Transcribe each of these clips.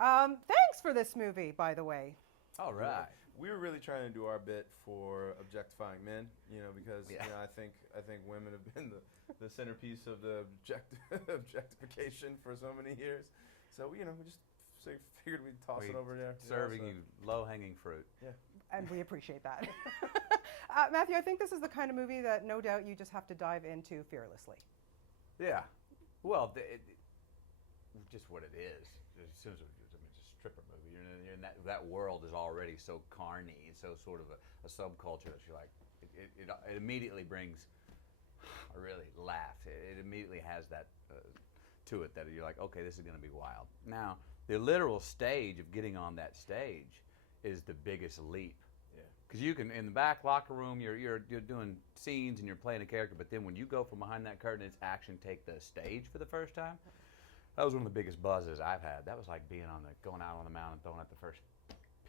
Thanks for this movie, by the way. All right. We were really trying to do our bit for objectifying men, because I think women have been the centerpiece of the objectification for so many years. So we just figured we'd toss it over there. Serving you low-hanging fruit. Yeah. And we appreciate that. Matthew, I think this is the kind of movie that no doubt you just have to dive into fearlessly. Yeah. Well, just what it is. As soon as it's a stripper movie, you're in that world is already so carny and so sort of a subculture that you're like, it immediately brings a really laugh. It immediately has that to it that you're like, okay, this is going to be wild. Now, the literal stage of getting on that stage is the biggest leap. Yeah. Because you can, in the back locker room, you're doing scenes and you're playing a character, but then when you go from behind that curtain, it's action take the stage for the first time. That was one of the biggest buzzes I've had. That was like going out on the mound and throwing out the first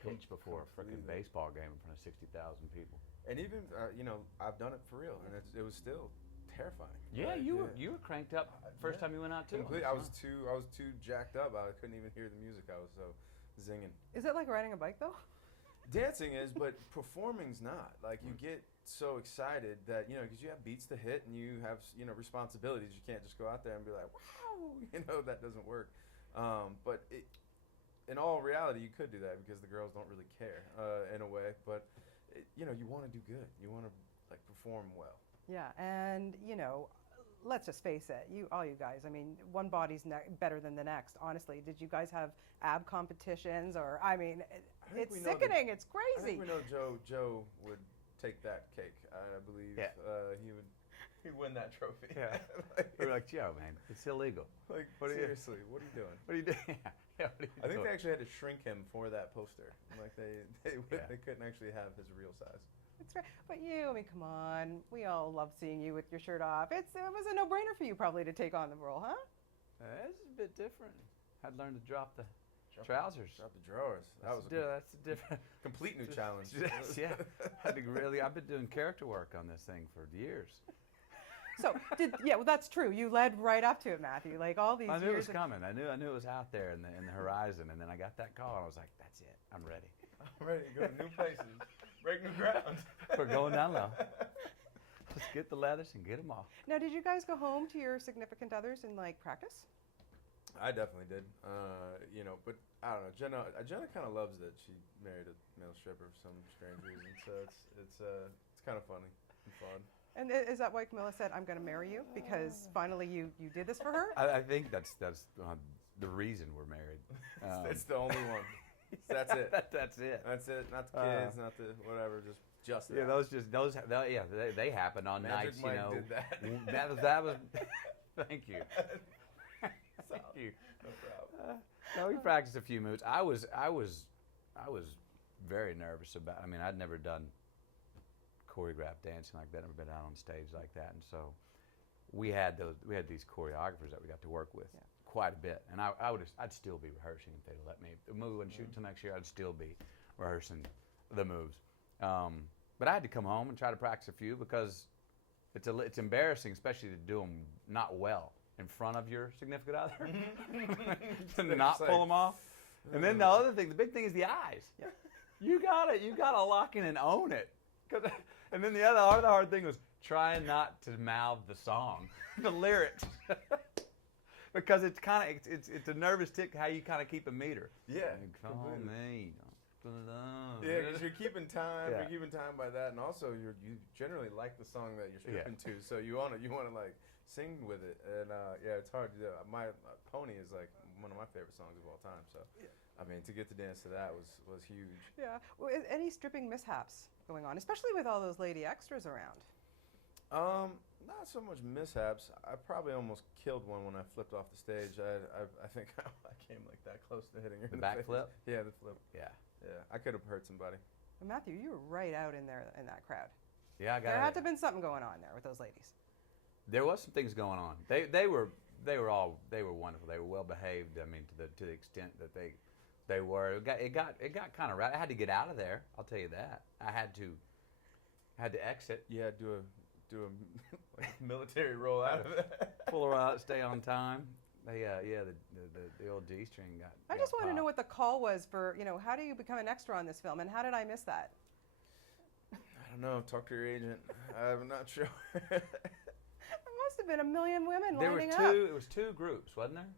pitch before a freaking baseball game in front of 60,000 people. And even I've done it for real, and it was still terrifying. Yeah, you were cranked up first time you went out too. Completely. I was too jacked up. I couldn't even hear the music. I was so zinging. Is it like riding a bike though? Dancing is, but performing's not. Like you get so excited that because you have beats to hit and you have responsibilities. You can't just go out there and be like, wow, that doesn't work. But in all reality, you could do that because the girls don't really care in a way. But you want to do good. You want to perform well. Yeah, and let's just face it, all you guys, I mean, one body's better than the next, honestly. Did you guys have ab competitions? Or, I mean, it's sickening, it's crazy. I think we know Joe would take that cake. I believe he'd win that trophy. Yeah. We're like, Joe, man, it's illegal. Seriously, what are you doing? What are you doing? Yeah, what are you I think doing? they actually had to shrink him for that poster. Like they couldn't actually have his real size. It's right. But I mean, come on. We all love seeing you with your shirt off. It was a no-brainer for you probably to take on the role, huh? It's a bit different. I'd learned to drop the trousers. Drop the drawers. That's a different, complete new challenge. Yeah, I've been doing character work on this thing for years. So well, that's true. You led right up to it, Matthew. Like all these years. I knew it was coming. I knew it was out there in the horizon, and then I got that call, and I was like, that's it. I'm ready. I'm ready to go to new places, break new ground. We're going down low. Let's get the leathers and get them off. Now, did you guys go home to your significant others and practice? I definitely did. But I don't know. Jenna kind of loves that she married a male stripper for some strange reason. So it's kind of funny and fun. And is that why Camilla said, "I'm going to marry you"? Because finally you did this for her? I think that's the reason we're married. It's the only one. That's it. That's it. That's it. Not the kids, not the whatever. Just that. Yeah, they happen on Magic nights. Mike did that. That was. Thank you. Thank you. No problem. No, we practiced a few moves. I was very nervous about. I mean, I'd never done choreographed dancing like that. Never been out on stage like that, and so we had these choreographers that we got to work with quite a bit. And I'd still be rehearsing if they'd let me. If the movie wouldn't shoot until next year, I'd still be rehearsing the moves. But I had to come home and try to practice a few because it's embarrassing, especially to do them not well in front of your significant other, to not pull them off. And then the big thing is the eyes. Yeah. You gotta lock in and own it. And then the other hard thing was trying not to mouth the song, the lyrics, because it's a nervous tick how you kind of keep a meter. Yeah. Call me. Yeah, because you're keeping time. Yeah. You're keeping time by that, and also you generally like the song that you're stripping to, so you want to sing with it, and it's hard to do. My Pony is one of my favorite songs of all time. So, I mean, to get to dance to that was huge. Yeah. Well, any stripping mishaps going on, especially with all those lady extras around? Not so much mishaps. I probably almost killed one when I flipped off the stage. I think I came that close to hitting her. The back flip? Yeah, the flip. Yeah. Yeah, I could have hurt somebody. Well, Matthew, you were right out in there in that crowd. Yeah, there had to have been something going on there with those ladies. There was some things going on. They were wonderful. They were well behaved. I mean, to the extent that they were. It got kind of right. I had to get out of there. I'll tell you that. I had to exit. Yeah, do a military roll out of it. Pull her out, stay on time. The old G string got. I just want to know what the call was for, how do you become an extra on this film, and how did I miss that? I don't know. Talk to your agent. I'm not sure. There must have been a million women lining up. It was two groups, wasn't there?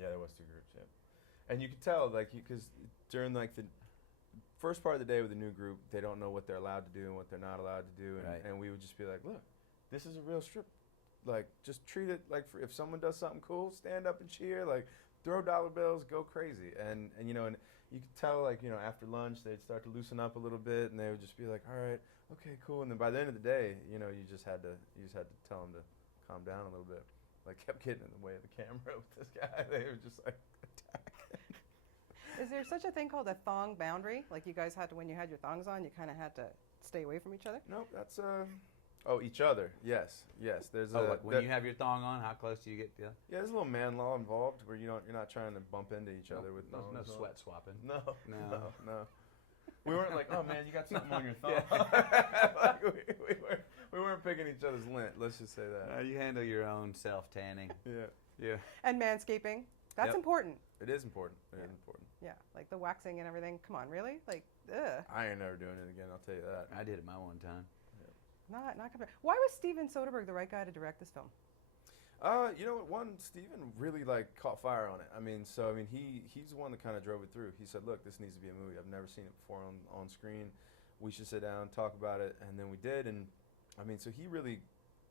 Yeah, there was two groups. Yeah, and you could tell, because during the first part of the day with the new group, they don't know what they're allowed to do and what they're not allowed to do, and we would just be like, look, this is a real strip. Just treat it like if someone does something cool, stand up and cheer. Throw dollar bills, go crazy. And you could tell, after lunch, they'd start to loosen up a little bit, and they would just be like, all right, okay, cool. And then by the end of the day, you just had to tell them to calm down a little bit. Kept getting in the way of the camera with this guy. They were just attacking. Is there such a thing called a thong boundary? You guys had to, when you had your thongs on, you kind of had to stay away from each other? Nope, that's Oh, each other. Yes. There's when you have your thong on, how close do you get to? Yeah, there's a little man law involved where you're not trying to bump into each other with thongs. No sweat swapping. No. We weren't like, oh man, you got something on your thumb. We weren't picking each other's lint. Let's just say that. You handle your own self tanning. Yeah. And manscaping. That's important. It is important. It is important. Yeah, the waxing and everything. Come on, really? Ugh. I ain't never doing it again. I'll tell you that. I did it my one time. Not compared. Why was Steven Soderbergh the right guy to direct this film? You know what? Steven really caught fire on it. He's the one that kind of drove it through. He said, "Look, this needs to be a movie. I've never seen it before on screen. We should sit down, talk about it." And then we did, and so he really,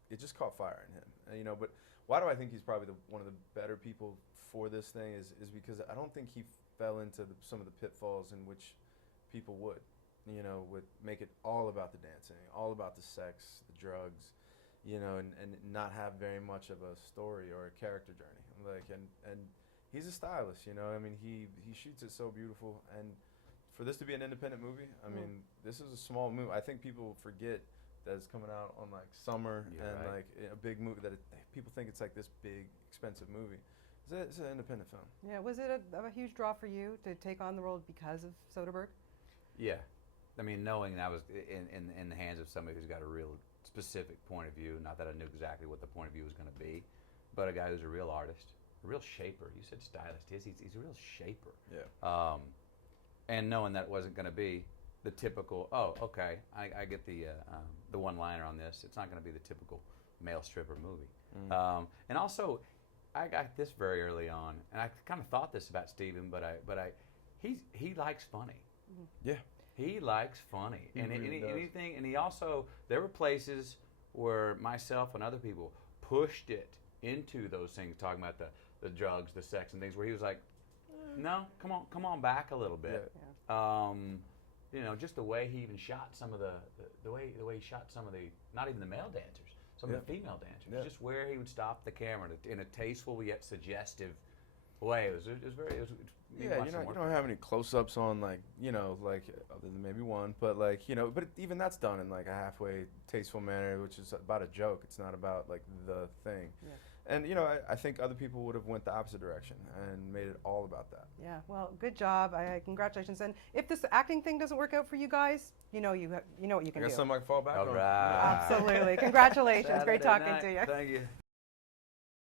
it just caught fire in him. But why do I think he's probably one of the better people for this thing is because I don't think he fell into some of the pitfalls in which people would. Would make it all about the dancing, all about the sex, the drugs, and not have very much of a story or a character journey. And he's a stylist, he shoots it so beautiful. And for this to be an independent movie, this is a small movie. I think people forget that it's coming out on summer a big movie that people think it's this big expensive movie. It's an independent film. Yeah, was it a huge draw for you to take on the role because of Soderbergh? Yeah. Knowing that I was in the hands of somebody who's got a real specific point of view, not that I knew exactly what the point of view was going to be, but a guy who's a real artist, a real shaper. You said stylist. He's a real shaper. Yeah. And knowing that it wasn't going to be the typical, I get the one-liner on this. It's not going to be the typical male stripper movie. And also, I got this very early on, and I kind of thought this about Steven, but he likes funny. Yeah. He likes funny, He really does. Anything, and he also, there were places where myself and other people pushed it into those things, talking about the drugs, the sex, and things, where he was like, no, come on back a little bit. Yeah. Just the way he even shot some of the way he shot some of the, not even the male dancers, some of the female dancers, just where he would stop the camera in a tasteful yet suggestive way. It was very. You don't have any close-ups on other than maybe one, but but even that's done in a halfway tasteful manner, which is about a joke. It's not about the thing. Yeah. And I think other people would have went the opposite direction and made it all about that. Yeah. Well, good job. Congratulations. And if this acting thing doesn't work out for you guys, you know what you can do. Something I can fall back on. All right. Absolutely. Congratulations. Great Saturday talking night. to you. Thank you.